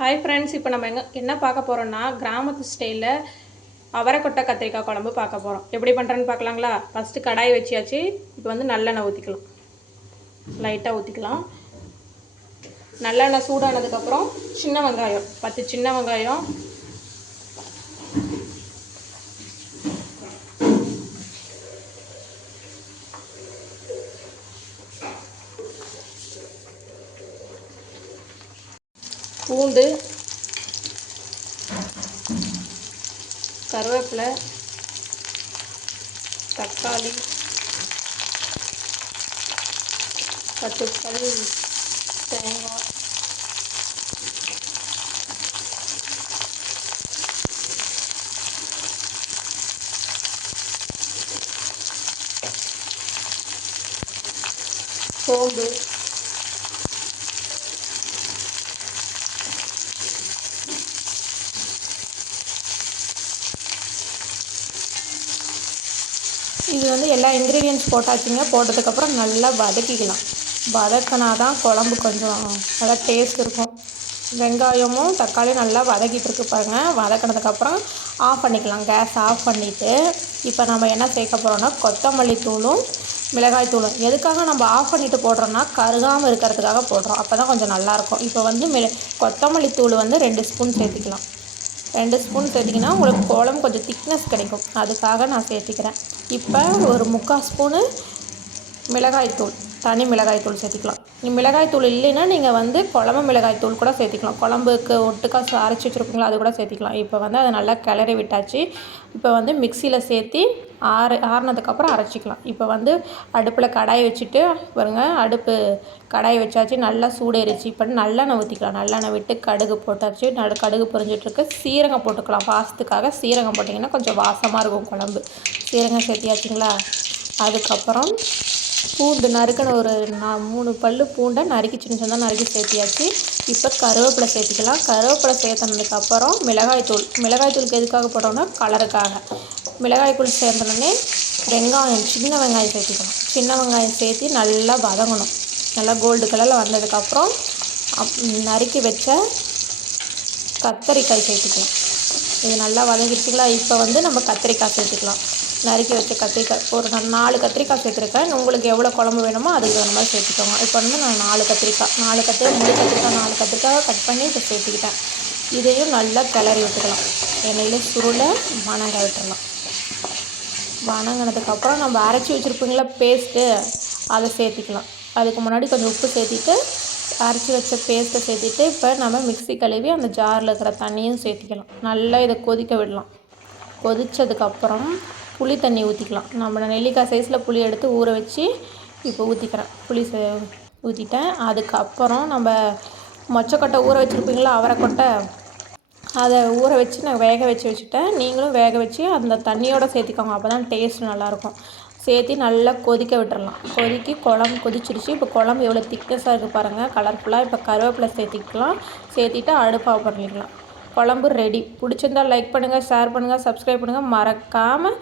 Hi friends, இப்போ நம்ம என்ன பார்க்க போகிறோன்னா கிராமத்து ஸ்டைலில் அவரைக்கொட்டை கத்திரிக்காய் குழம்பு பார்க்க போகிறோம். எப்படி பண்ணுறேன்னு பார்க்கலாங்களா? ஃபஸ்ட்டு கடாய் வச்சியாச்சு. இப்போ வந்து நல்லெண்ணெய் ஊற்றிக்கலாம். லைட்டாக ஊற்றிக்கலாம். நல்லெண்ணெய் சூடானதுக்கப்புறம் சின்ன வெங்காயம் 10 சின்ன வெங்காயம், பூண்டு, கருவேப்பிலை, தக்காளி, 10 பல் தேங்காய், சோம்பு, இது வந்து எல்லா இன்க்ரீடியன்ட்ஸ் போட்டாச்சுங்க. போட்டதுக்கப்புறம் நல்லா வதக்கிக்கலாம். வதக்கினா தான் குழம்பு கொஞ்சம் நல்லா டேஸ்ட் இருக்கும். வெங்காயமும் தக்காளியும் நல்லா வதக்கிட்டு பாருங்கள். வதக்கினதுக்கப்புறம் ஆஃப் பண்ணிக்கலாம். கேஸ் ஆஃப் பண்ணிவிட்டு இப்போ நம்ம என்ன சேர்க்க போகிறோன்னா கொத்தமல்லி தூளும் மிளகாய் தூளும். எதுக்காக நம்ம ஆஃப் பண்ணிவிட்டு போடுறோன்னா கருகாமல் இருக்கிறதுக்காக போடுறோம். அப்போ தான் கொஞ்சம் நல்லாயிருக்கும். இப்போ வந்து கொத்தமல்லி தூள் வந்து 2 ஸ்பூன் சேர்த்துக்கலாம். 2 ஸ்பூன் சேர்த்திங்கன்னா உங்களுக்கு குழம்பு கொஞ்சம் திக்னஸ் கிடைக்கும். அதுக்காக நான் சேர்த்திக்கிறேன். இப்போ ஒரு 3/4 ஸ்பூனு மிளகாய்த்தூள், தனி மிளகாய்த்தூள் சேர்த்திக்கலாம். மிளகாய்த்தூள் இல்லைன்னா நீங்கள் வந்து குழம்பு மிளகாய்த்தூள் கூட சேர்த்திக்கலாம். குழம்புக்கு ஒட்டுக்காசு அரைச்சி வச்சுருப்பீங்களா, அது கூட சேர்த்திக்கலாம். இப்போ வந்து அதை நல்லா கிளறி விட்டாச்சு. இப்போ வந்து மிக்சியில் சேர்த்தி ஆறுனதுக்கப்புறம் அரைச்சிக்கலாம். இப்போ வந்து அடுப்பில் கடாய் வச்சுட்டு பாருங்கள், அடுப்பு கடாய் வச்சாச்சு. நல்லா சூடேறிச்சு. இப்போ நல்லெண்ணெய் ஊற்றிக்கலாம். நல்லெண்ணெய் விட்டு கடுகு போட்டாச்சு. கடுகு பொரிஞ்சிட்ருக்கு. சீரகம் போட்டுக்கலாம். வாசத்துக்காக சீரகம் போட்டிங்கன்னா கொஞ்சம் வாசமாக இருக்கும் குழம்பு. சீரகம் சேர்த்தியாச்சுங்களா? அதுக்கப்புறம் பூண்டு நறுக்கின ஒரு 3 பல் பூண்டை நறுக்கி சின்ன சின்னதாக நறுக்கி சேர்த்தியாச்சு. இப்போ கருவேப்பிலை சேர்த்திக்கலாம். கருவேப்பிலை சேர்த்தனதுக்கப்புறம் மிளகாய்த்தூளுக்கு எதுக்காக போட்டோம்னா கலருக்காக. மிளகாய்த்தூள் சேர்த்தனோடனே சின்ன வெங்காயம் சேர்த்திக்கலாம். சின்ன வெங்காயம் சேர்த்தி நல்லா வதங்கணும். நல்லா கோல்டு கலரில் வந்ததுக்கப்புறம் நறுக்கி வச்ச கத்திரிக்காய் சேர்த்துக்கலாம். இது நல்லா வதங்கிடுச்சிங்களா? இப்போ வந்து நம்ம கத்திரிக்காய் சேர்த்துக்கலாம். நறுக்கி வச்ச கத்திரிக்காய் ஒரு 4 கத்திரிக்காய் சேர்த்துருக்கேன். உங்களுக்கு எவ்வளோ குழம்பு வேணுமோ அதுக்கு தகுந்த மாதிரி சேர்த்துக்கோங்க. இப்போ வந்து நான் 4 கத்திரிக்காய் முழு கத்திரிக்காய் 4 கத்திரிக்காய் கட் பண்ணி இப்போ சேர்த்துக்கிட்டேன். இதையும் நல்லா கிளறி விட்டுக்கலாம். எண்ணெயில் சுருளை வணங்க விட்டுடலாம். வணங்கினதுக்கப்புறம் நம்ம அரைச்சி வச்சுருப்பீங்களா பேஸ்ட்டு, அதை சேர்த்திக்கலாம். அதுக்கு முன்னாடி கொஞ்சம் உப்பு சேர்த்திட்டு அரைச்சி வச்ச பேஸ்ட்டை சேர்த்திட்டு இப்போ நம்ம மிக்ஸி கழுவி அந்த ஜாரில் இருக்கிற தண்ணியும் சேர்த்திக்கலாம். நல்லா இதை கொதிக்க விடலாம். கொதித்ததுக்கப்புறம் புளி தண்ணி ஊற்றிக்கலாம். நம்ம நெல்லிக்காய் சைஸில் புளி எடுத்து ஊற வச்சு இப்போ ஊற்றிக்கிறேன். ஊற்றிட்டேன். அதுக்கப்புறம் நம்ம மொச்சக்கொட்டை ஊற வச்சுருப்பீங்களா, அவரைக்கொட்டை, அதை ஊற வச்சு நான் வேக வச்சுட்டேன். நீங்களும் வேக வச்சு அந்த தண்ணியோடு சேர்த்திக்கோங்க. அப்போ தான் டேஸ்ட் நல்லாயிருக்கும். சேர்த்தி நல்லா கொதிக்க விட்டுறலாம். குழம்பு கொதிச்சிருச்சு. இப்போ குழம்பு எவ்வளோ திக்னஸாக இருக்குது பாருங்கள், கலர்ஃபுல்லாக. இப்போ கருவேப்பிலை சேர்த்திக்கலாம். சேர்த்திட்டு அடுப்பு ஆஃப் பண்ணிக்கலாம். குழம்பு ரெடி. பிடிச்சிருந்தால் லைக் பண்ணுங்கள், ஷேர் பண்ணுங்கள், சப்ஸ்கிரைப் பண்ணுங்கள். மறக்காமல்